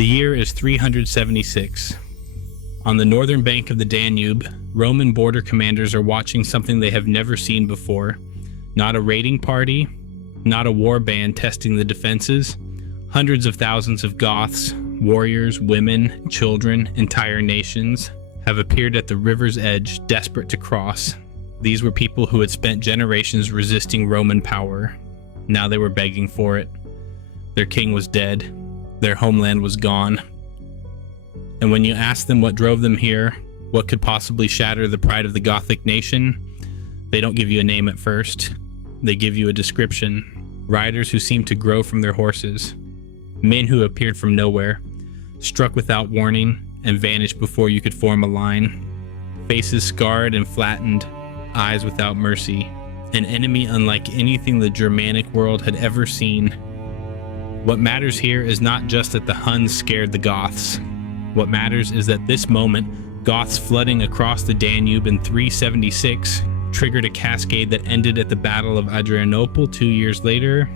The year is 376. On the northern bank of the Danube, Roman border commanders are watching something they have never seen before. Not a raiding party, not a war band testing the defenses. Hundreds of thousands of Goths, warriors, women, children, entire nations have appeared at the river's edge, desperate to cross. These were people who had spent generations resisting Roman power. Now they were begging for it. Their king was dead. Their homeland was gone. And when you ask them what drove them here, what could possibly shatter the pride of the Gothic nation, they don't give you a name at first. They give you a description. Riders who seemed to grow from their horses. Men who appeared from nowhere, struck without warning, and vanished before you could form a line. Faces scarred and flattened, eyes without mercy. An enemy unlike anything the Germanic world had ever seen. What matters here is not just that the Huns scared the Goths. What matters is that this moment, Goths flooding across the Danube in 376 triggered a cascade that ended at the Battle of Adrianople 2 years later,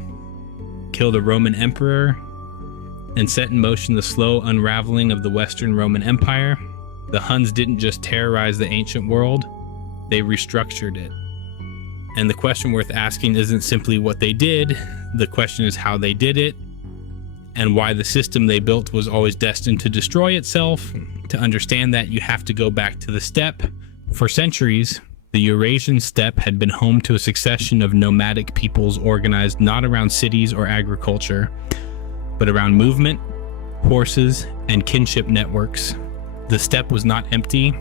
killed a Roman emperor, and set in motion the slow unraveling of the Western Roman Empire. The Huns didn't just terrorize the ancient world, they restructured it. And the question worth asking isn't simply what they did, the question is how they did it, and why the system they built was always destined to destroy itself. To understand that, you have to go back to the steppe. For centuries, the Eurasian steppe had been home to a succession of nomadic peoples organized not around cities or agriculture, but around movement, horses, and kinship networks. The steppe was not empty,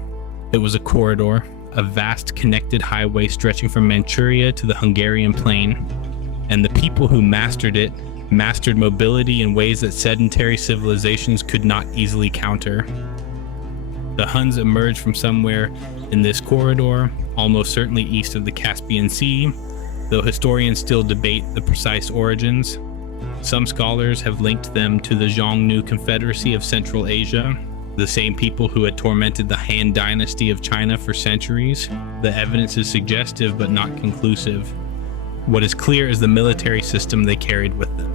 it was a corridor, a vast connected highway stretching from Manchuria to the Hungarian plain, and the people who mastered it mastered mobility in ways that sedentary civilizations could not easily counter. The Huns emerged from somewhere in this corridor, almost certainly east of the Caspian Sea, though historians still debate the precise origins. Some scholars have linked them to the Xiongnu Confederacy of Central Asia, the same people who had tormented the Han Dynasty of China for centuries. The evidence is suggestive but not conclusive. What is clear is the military system they carried with them.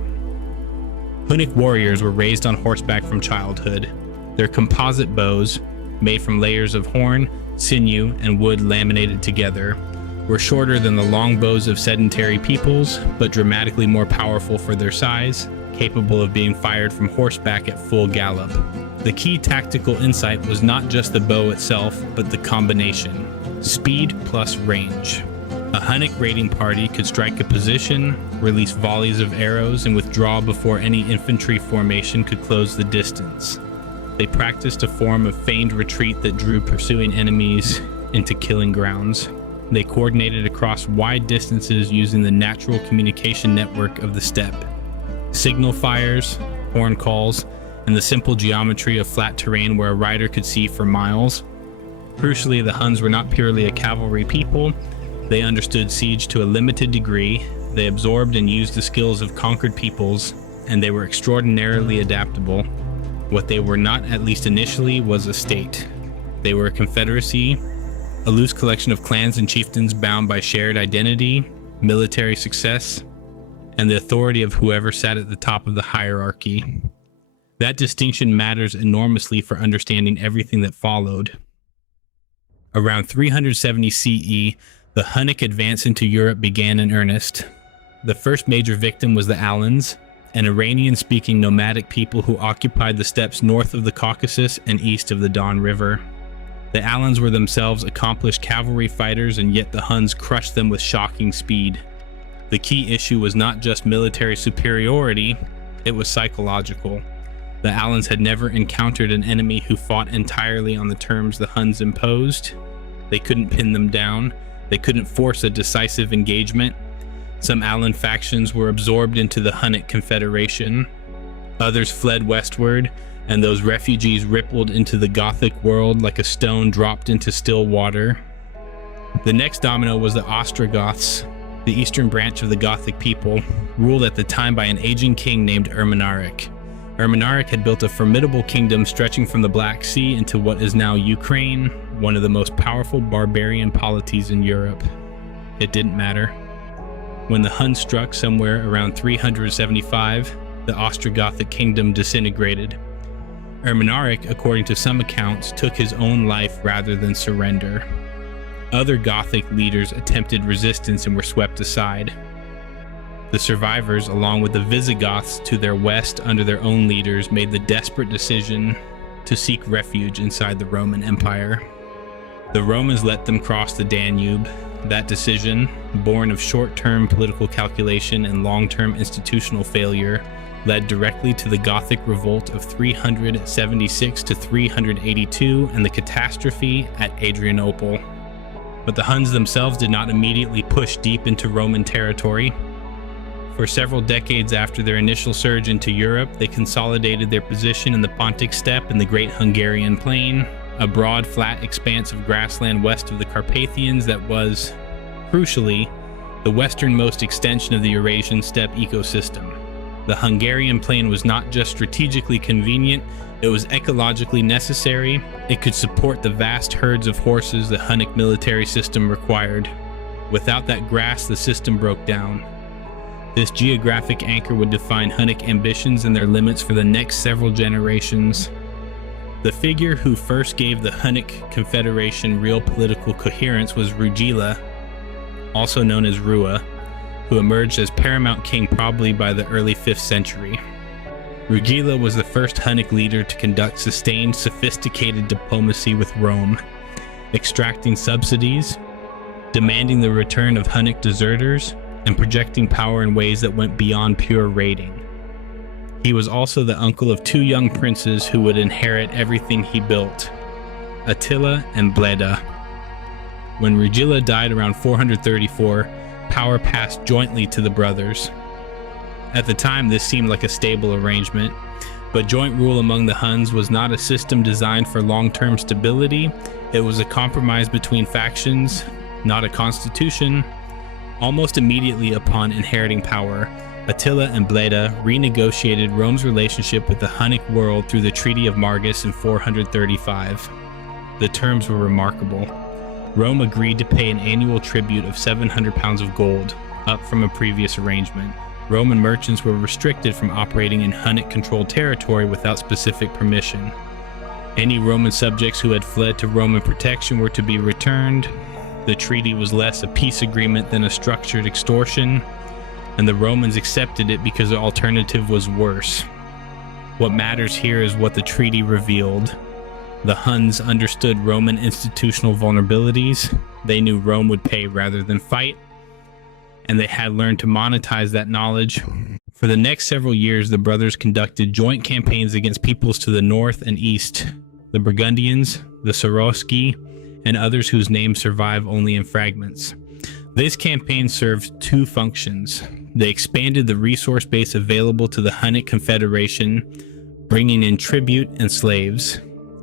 Hunnic warriors were raised on horseback from childhood. Their composite bows, made from layers of horn, sinew, and wood laminated together, were shorter than the long bows of sedentary peoples, but dramatically more powerful for their size, capable of being fired from horseback at full gallop. The key tactical insight was not just the bow itself, but the combination: speed plus range. A Hunnic raiding party could strike a position, release volleys of arrows, and withdraw before any infantry formation could close the distance. They practiced a form of feigned retreat that drew pursuing enemies into killing grounds. They coordinated across wide distances using the natural communication network of the steppe. Signal fires, horn calls, and the simple geometry of flat terrain where a rider could see for miles. Crucially, the Huns were not purely a cavalry people. They understood siege to a limited degree, they absorbed and used the skills of conquered peoples, and they were extraordinarily adaptable. What they were not, at least initially, was a state. They were a confederacy, a loose collection of clans and chieftains bound by shared identity, military success, and the authority of whoever sat at the top of the hierarchy. That distinction matters enormously for understanding everything that followed. Around 370 CE, the Hunnic advance into Europe began in earnest. The first major victim was the Alans, an Iranian-speaking nomadic people who occupied the steppes north of the Caucasus and east of the Don River. The Alans were themselves accomplished cavalry fighters, and yet the Huns crushed them with shocking speed. The key issue was not just military superiority, it was psychological. The Alans had never encountered an enemy who fought entirely on the terms the Huns imposed. They couldn't pin them down. They couldn't force a decisive engagement. Some Alan factions were absorbed into the Hunnic Confederation. Others fled westward, and those refugees rippled into the Gothic world like a stone dropped into still water. The next domino was the Ostrogoths, the eastern branch of the Gothic people, ruled at the time by an aging king named Ermanaric. Ermanaric had built a formidable kingdom stretching from the Black Sea into what is now Ukraine, one of the most powerful barbarian polities in Europe. It didn't matter. When the Huns struck somewhere around 375, the Ostrogothic kingdom disintegrated. Ermanaric, according to some accounts, took his own life rather than surrender. Other Gothic leaders attempted resistance and were swept aside. The survivors, along with the Visigoths to their west under their own leaders, made the desperate decision to seek refuge inside the Roman Empire. The Romans let them cross the Danube. That decision, born of short-term political calculation and long-term institutional failure, led directly to the Gothic revolt of 376 to 382 and the catastrophe at Adrianople. But the Huns themselves did not immediately push deep into Roman territory. For several decades after their initial surge into Europe, they consolidated their position in the Pontic steppe and the Great Hungarian Plain, a broad, flat expanse of grassland west of the Carpathians that was, crucially, the westernmost extension of the Eurasian steppe ecosystem. The Hungarian Plain was not just strategically convenient, it was ecologically necessary. It could support the vast herds of horses the Hunnic military system required. Without that grass, the system broke down. This geographic anchor would define Hunnic ambitions and their limits for the next several generations. The figure who first gave the Hunnic Confederation real political coherence was Rugila, also known as Rua, who emerged as paramount king probably by the early 5th century. Rugila was the first Hunnic leader to conduct sustained, sophisticated diplomacy with Rome, extracting subsidies, demanding the return of Hunnic deserters, and projecting power in ways that went beyond pure raiding. He was also the uncle of 2 young princes who would inherit everything he built, Attila and Bleda. When Rugila died around 434, power passed jointly to the brothers. At the time, this seemed like a stable arrangement, but joint rule among the Huns was not a system designed for long-term stability. It was a compromise between factions, not a constitution. Almost immediately upon inheriting power, Attila and Bleda renegotiated Rome's relationship with the Hunnic world through the Treaty of Margus in 435. The terms were remarkable. Rome agreed to pay an annual tribute of 700 pounds of gold, up from a previous arrangement. Roman merchants were restricted from operating in Hunnic-controlled territory without specific permission. Any Roman subjects who had fled to Roman protection were to be returned. The treaty was less a peace agreement than a structured extortion, and the Romans accepted it because the alternative was worse. What matters here is what the treaty revealed. The Huns understood Roman institutional vulnerabilities. They knew Rome would pay rather than fight, and they had learned to monetize that knowledge. For the next several years, the brothers conducted joint campaigns against peoples to the north and east, the Burgundians, the Soroski, and others whose names survive only in fragments. This campaign served 2 functions. They expanded the resource base available to the Hunnic Confederation, bringing in tribute and slaves,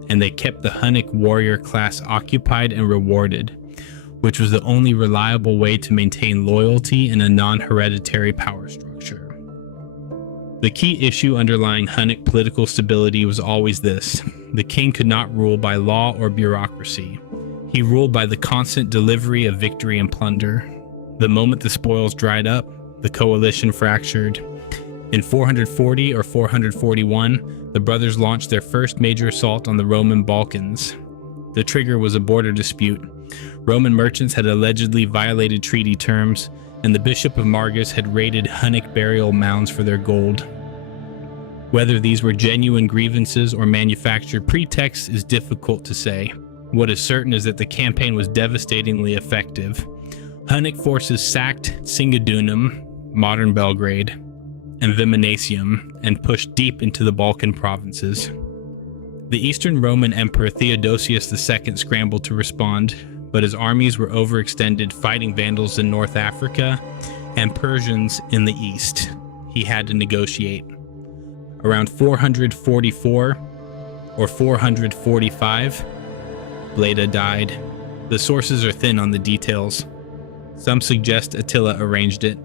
and they kept the Hunnic warrior class occupied and rewarded, which was the only reliable way to maintain loyalty in a non-hereditary power structure. The key issue underlying Hunnic political stability was always this: the king could not rule by law or bureaucracy. He ruled by the constant delivery of victory and plunder. The moment the spoils dried up, the coalition fractured. In 440 or 441, the brothers launched their first major assault on the Roman Balkans. The trigger was a border dispute. Roman merchants had allegedly violated treaty terms, and the Bishop of Margus had raided Hunnic burial mounds for their gold. Whether these were genuine grievances or manufactured pretexts is difficult to say. What is certain is that the campaign was devastatingly effective. Hunnic forces sacked Singidunum, modern Belgrade, and Viminacium, and pushed deep into the Balkan provinces. The Eastern Roman Emperor Theodosius II scrambled to respond, but his armies were overextended fighting Vandals in North Africa and Persians in the east. He had to negotiate. Around 444 or 445, Bleda died. The sources are thin on the details. Some suggest Attila arranged it.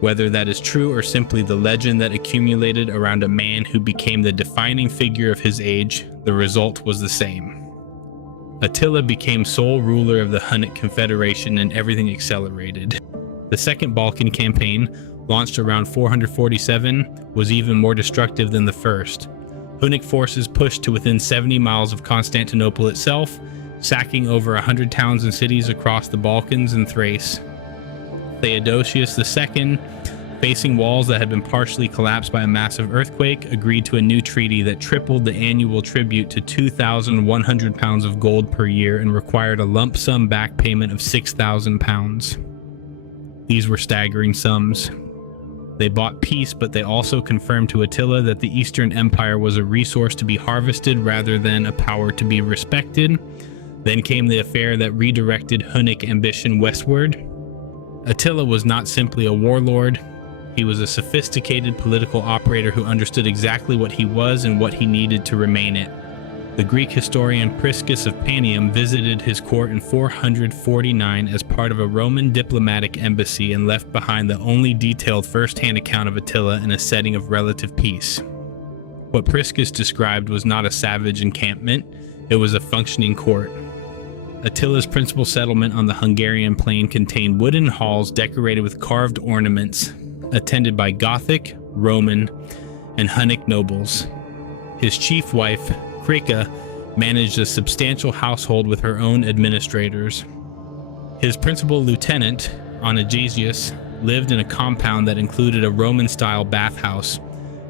Whether that is true or simply the legend that accumulated around a man who became the defining figure of his age, the result was the same. Attila became sole ruler of the Hunnic Confederation and everything accelerated. The Second Balkan Campaign, launched around 447, was even more destructive than the first. Hunnic forces pushed to within 70 miles of Constantinople itself, sacking over 100 towns and cities across the Balkans and Thrace. Theodosius II, facing walls that had been partially collapsed by a massive earthquake, agreed to a new treaty that tripled the annual tribute to 2,100 pounds of gold per year and required a lump sum back payment of 6,000 pounds. These were staggering sums. They bought peace, but they also confirmed to Attila that the Eastern Empire was a resource to be harvested rather than a power to be respected. Then came the affair that redirected Hunnic ambition westward. Attila was not simply a warlord. He was a sophisticated political operator who understood exactly what he was and what he needed to remain it. The Greek historian Priscus of Panium visited his court in 449 as part of a Roman diplomatic embassy and left behind the only detailed first-hand account of Attila in a setting of relative peace. What Priscus described was not a savage encampment, it was a functioning court. Attila's principal settlement on the Hungarian plain contained wooden halls decorated with carved ornaments, attended by Gothic, Roman, and Hunnic nobles. His chief wife, Krika, managed a substantial household with her own administrators. His principal lieutenant, Onagesius, lived in a compound that included a Roman-style bathhouse,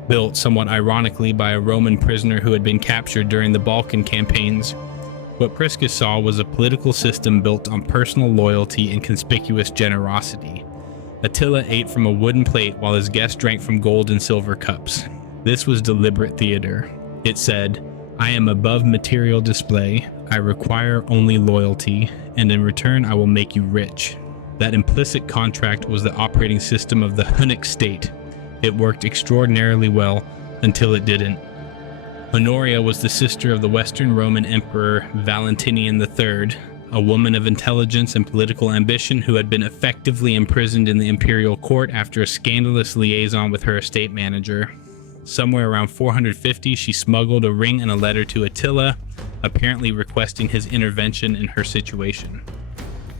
built somewhat ironically by a Roman prisoner who had been captured during the Balkan campaigns. What Priscus saw was a political system built on personal loyalty and conspicuous generosity. Attila ate from a wooden plate while his guests drank from gold and silver cups. This was deliberate theater. It said, "I am above material display, I require only loyalty, and in return I will make you rich." That implicit contract was the operating system of the Hunnic state. It worked extraordinarily well until it didn't. Honoria was the sister of the Western Roman Emperor Valentinian III, a woman of intelligence and political ambition who had been effectively imprisoned in the imperial court after a scandalous liaison with her estate manager. Somewhere around 450, she smuggled a ring and a letter to Attila, apparently requesting his intervention in her situation.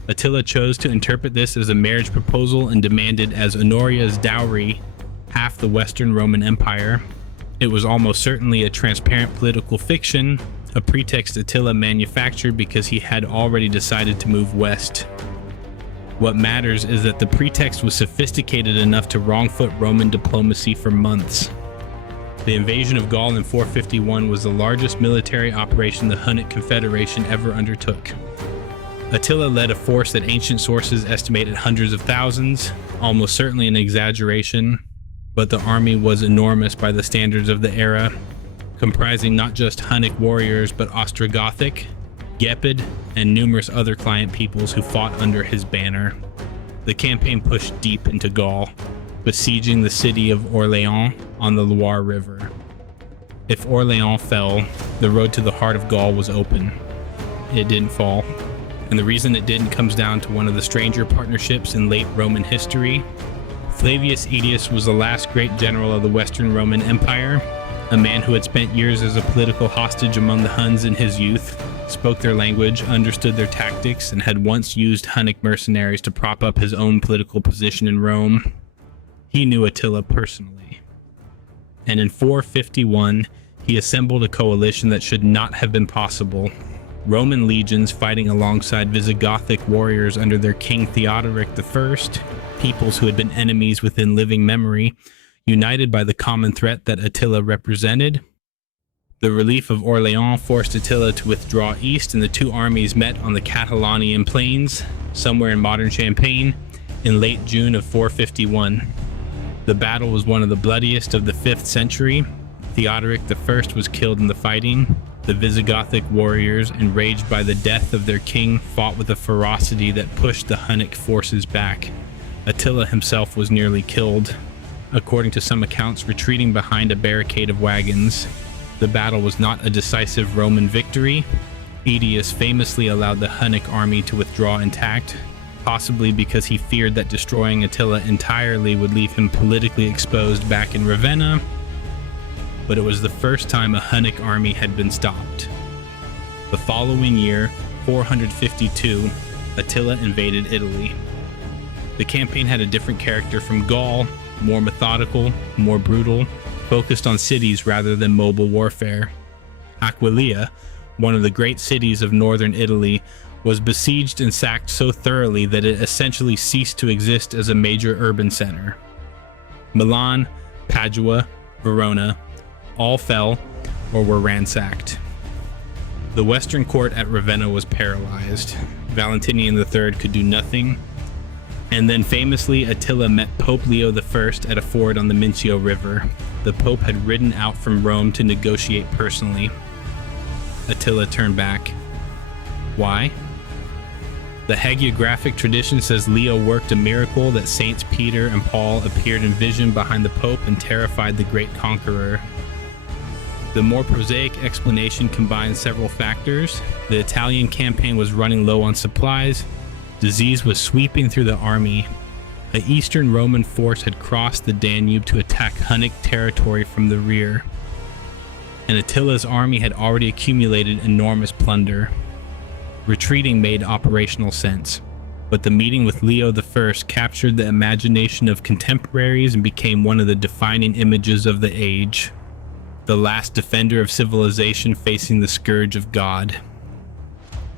Attila chose to interpret this as a marriage proposal and demanded as Honoria's dowry half the Western Roman Empire. It was almost certainly a transparent political fiction, a pretext Attila manufactured because he had already decided to move west. What matters is that the pretext was sophisticated enough to wrong-foot Roman diplomacy for months. The invasion of Gaul in 451 was the largest military operation the Hunnic Confederation ever undertook. Attila led a force that ancient sources estimated hundreds of thousands, almost certainly an exaggeration, but the army was enormous by the standards of the era, comprising not just Hunnic warriors but Ostrogothic, Gepid, and numerous other client peoples who fought under his banner. The campaign pushed deep into Gaul, besieging the city of Orléans on the Loire River. If Orléans fell, the road to the heart of Gaul was open. It didn't fall, and the reason it didn't comes down to one of the stranger partnerships in late Roman history. Flavius Aetius was the last great general of the Western Roman Empire, a man who had spent years as a political hostage among the Huns in his youth, spoke their language, understood their tactics, and had once used Hunnic mercenaries to prop up his own political position in Rome. He knew Attila personally. And in 451, he assembled a coalition that should not have been possible. Roman legions fighting alongside Visigothic warriors under their king Theodoric I, peoples who had been enemies within living memory, united by the common threat that Attila represented. The relief of Orléans forced Attila to withdraw east, and the two armies met on the Catalonian plains, somewhere in modern Champagne, in late June of 451. The battle was one of the bloodiest of the 5th century. Theodoric I was killed in the fighting. The Visigothic warriors, enraged by the death of their king, fought with a ferocity that pushed the Hunnic forces back. Attila himself was nearly killed, according to some accounts retreating behind a barricade of wagons. The battle was not a decisive Roman victory. Aetius famously allowed the Hunnic army to withdraw intact, possibly because he feared that destroying Attila entirely would leave him politically exposed back in Ravenna. But it was the first time a Hunnic army had been stopped. The following year, 452, Attila invaded Italy. The campaign had a different character from Gaul, more methodical, more brutal. focused on cities rather than mobile warfare. Aquileia, one of the great cities of northern Italy, was besieged and sacked so thoroughly that it essentially ceased to exist as a major urban center. Milan, Padua, Verona all fell or were ransacked. The western court at Ravenna was paralyzed. Valentinian III could do nothing. And then famously, Attila met Pope Leo I at a ford on the Mincio River. The Pope had ridden out from Rome to negotiate personally. Attila turned back. Why? The hagiographic tradition says Leo worked a miracle that Saints Peter and Paul appeared in vision behind the Pope and terrified the great conqueror. The more prosaic explanation combines several factors. The Italian campaign was running low on supplies. Disease was sweeping through the army. An Eastern Roman force had crossed the Danube to attack Hunnic territory from the rear. And Attila's army had already accumulated enormous plunder. Retreating made operational sense, but the meeting with Leo I captured the imagination of contemporaries and became one of the defining images of the age. The last defender of civilization facing the scourge of God.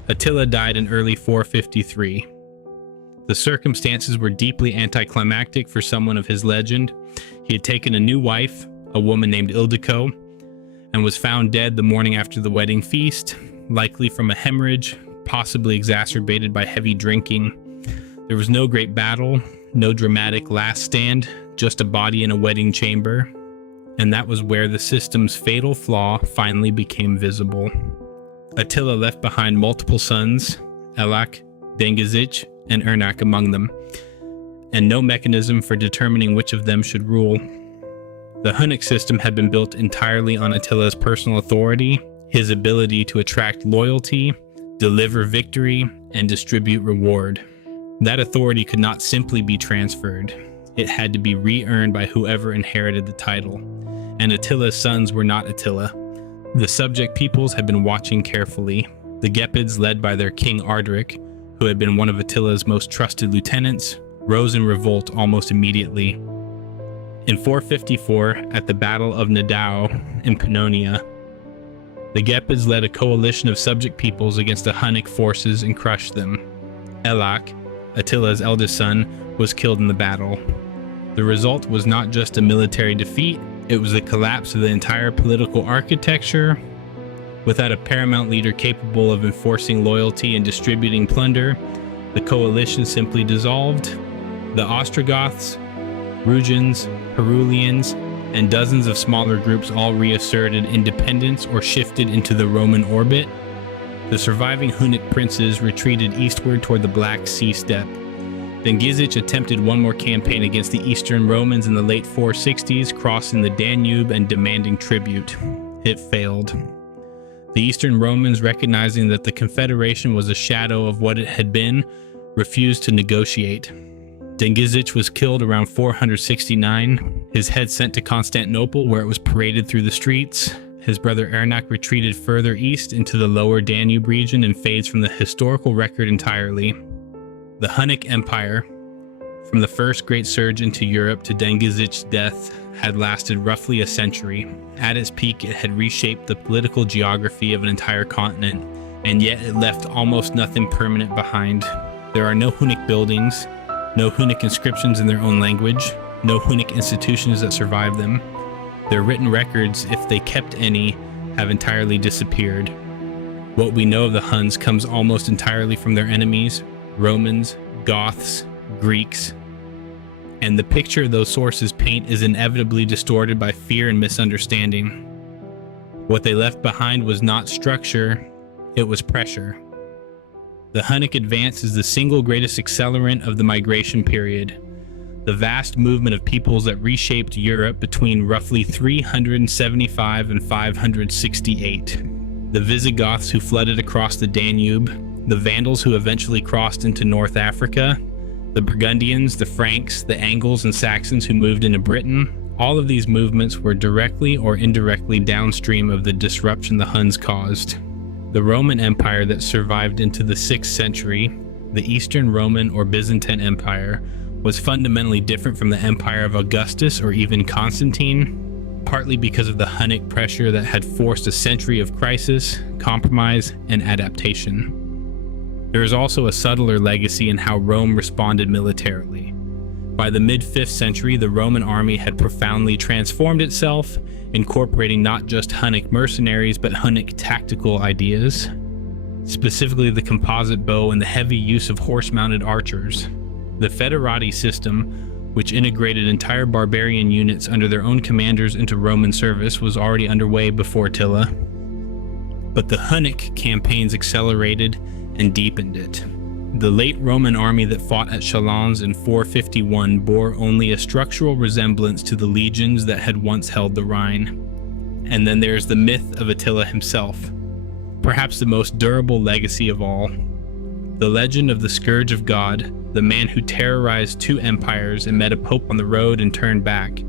Attila died in early 453. The circumstances were deeply anticlimactic for someone of his legend. He had taken a new wife, a woman named Ildico, and was found dead the morning after the wedding feast, likely from a hemorrhage, possibly exacerbated by heavy drinking. There was no great battle, no dramatic last stand, just a body in a wedding chamber. And that was where the system's fatal flaw finally became visible. Attila left behind multiple sons, Elac, Dengizic, and Ernak among them, and no mechanism for determining which of them should rule. The Hunnic system had been built entirely on Attila's personal authority, his ability to attract loyalty, deliver victory, and distribute reward. That authority could not simply be transferred. It had to be re-earned by whoever inherited the title. And Attila's sons were not Attila. The subject peoples had been watching carefully. The Gepids, led by their king Ardric, who had been one of Attila's most trusted lieutenants, rose in revolt almost immediately. In 454, at the Battle of Nidau in Pannonia, the Gepids led a coalition of subject peoples against the Hunnic forces and crushed them. Elac, Attila's eldest son, was killed in the battle. The result was not just a military defeat, it was the collapse of the entire political architecture. Without a paramount leader capable of enforcing loyalty and distributing plunder, the coalition simply dissolved. The Ostrogoths, Rugians, Herulians, and dozens of smaller groups all reasserted independence or shifted into the Roman orbit. The surviving Hunnic princes retreated eastward toward the Black Sea steppe. Dengizic attempted one more campaign against the Eastern Romans in the late 460s, crossing the Danube and demanding tribute. It failed. The Eastern Romans, recognizing that the Confederation was a shadow of what it had been, refused to negotiate. Dengizic was killed around 469, his head sent to Constantinople where it was paraded through the streets. His brother Ernak retreated further east into the lower Danube region and fades from the historical record entirely. The Hunnic Empire, from the first great surge into Europe to Dengizic's death, had lasted roughly a century. At its peak, it had reshaped the political geography of an entire continent, and yet it left almost nothing permanent behind. There are no Hunnic buildings, no Hunnic inscriptions in their own language, no Hunnic institutions that survive them. Their written records, if they kept any, have entirely disappeared. What we know of the Huns comes almost entirely from their enemies, Romans, Goths, Greeks, and the picture those sources paint is inevitably distorted by fear and misunderstanding. What they left behind was not structure, it was pressure. The Hunnic advance is the single greatest accelerant of the migration period, the vast movement of peoples that reshaped Europe between roughly 375 and 568. The Visigoths who flooded across the Danube, the Vandals who eventually crossed into North Africa, the Burgundians, the Franks, the Angles and Saxons who moved into Britain. All of these movements were directly or indirectly downstream of the disruption the Huns caused. The Roman Empire that survived into the 6th century, the Eastern Roman or Byzantine Empire, was fundamentally different from the empire of Augustus or even Constantine. partly because of the Hunnic pressure that had forced a century of crisis, compromise, and adaptation. There is also a subtler legacy in how Rome responded militarily. By the mid-5th century, the Roman army had profoundly transformed itself, incorporating not just Hunnic mercenaries but Hunnic tactical ideas, specifically the composite bow and the heavy use of horse-mounted archers. The federati system, which integrated entire barbarian units under their own commanders into Roman service, was already underway before Attila. But the Hunnic campaigns accelerated and deepened it. The late Roman army that fought at Chalons in 451 bore only a structural resemblance to the legions that had once held the Rhine. And then there's the myth of Attila himself, perhaps the most durable legacy of all. The legend of the Scourge of God, the man who terrorized 2 empires and met a pope on the road and turned back,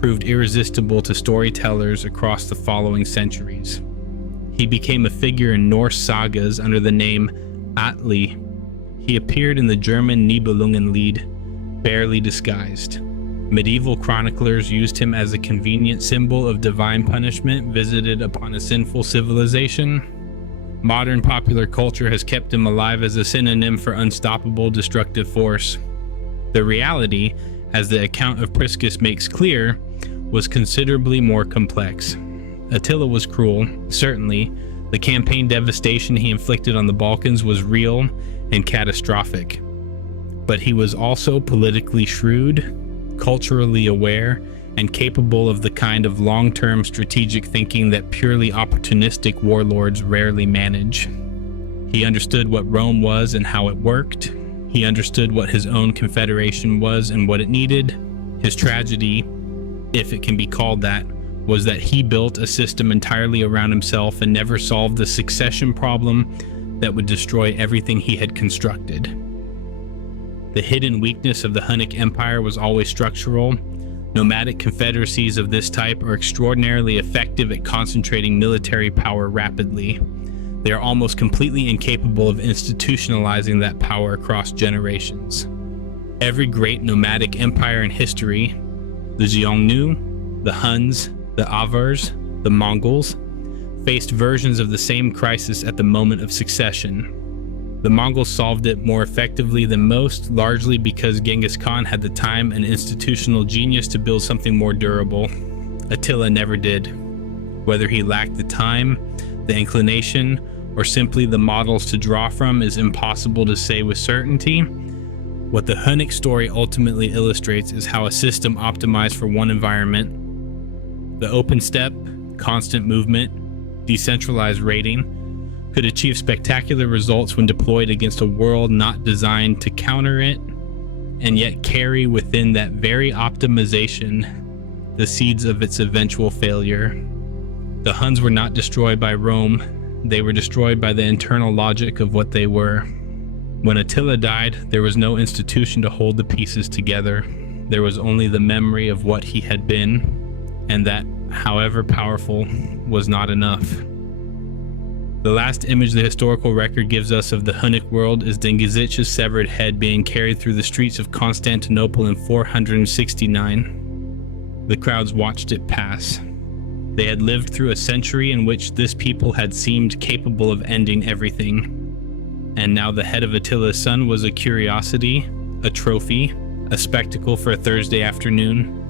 proved irresistible to storytellers across the following centuries. He became a figure in Norse sagas under the name Atli. He appeared in the German Nibelungenlied, barely disguised. Medieval chroniclers used him as a convenient symbol of divine punishment visited upon a sinful civilization. Modern popular culture has kept him alive as a synonym for unstoppable destructive force. The reality, as the account of Priscus makes clear, was considerably more complex. Attila was cruel, certainly. The campaign devastation he inflicted on the Balkans was real and catastrophic. But he was also politically shrewd, culturally aware, and capable of the kind of long-term strategic thinking that purely opportunistic warlords rarely manage. He understood what Rome was and how it worked. He understood what his own confederation was and what it needed. His tragedy, if it can be called that, was that he built a system entirely around himself and never solved the succession problem that would destroy everything he had constructed. The hidden weakness of the Hunnic Empire was always structural. Nomadic confederacies of this type are extraordinarily effective at concentrating military power rapidly. They are almost completely incapable of institutionalizing that power across generations. Every great nomadic empire in history, the Xiongnu, the Huns, the Avars, the Mongols, faced versions of the same crisis at the moment of succession. The Mongols solved it more effectively than most, largely because Genghis Khan had the time and institutional genius to build something more durable. Attila never did. Whether he lacked the time, the inclination, or simply the models to draw from is impossible to say with certainty. What the Hunnic story ultimately illustrates is how a system optimized for one environment, the open steppe, constant movement, decentralized raiding, could achieve spectacular results when deployed against a world not designed to counter it, and yet carry within that very optimization the seeds of its eventual failure. The Huns were not destroyed by Rome, they were destroyed by the internal logic of what they were. When Attila died, there was no institution to hold the pieces together. There was only the memory of what he had been, and that, however powerful, was not enough. The last image the historical record gives us of the Hunnic world is Dengizic's severed head being carried through the streets of Constantinople in 469. The crowds watched it pass. They had lived through a century in which this people had seemed capable of ending everything. And now the head of Attila's son was a curiosity, a trophy, a spectacle for a Thursday afternoon.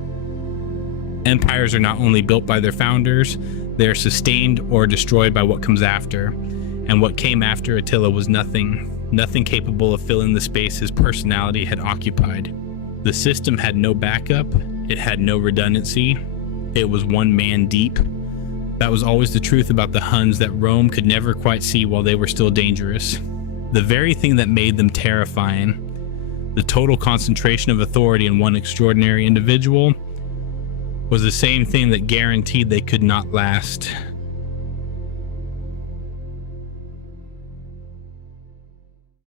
Empires are not only built by their founders, they are sustained or destroyed by what comes after. And what came after Attila was nothing capable of filling the space his personality had occupied. The system had no backup, it had no redundancy, it was one man deep. That was always the truth about the Huns that Rome could never quite see while they were still dangerous. The very thing that made them terrifying, the total concentration of authority in one extraordinary individual, was the same thing that guaranteed they could not last.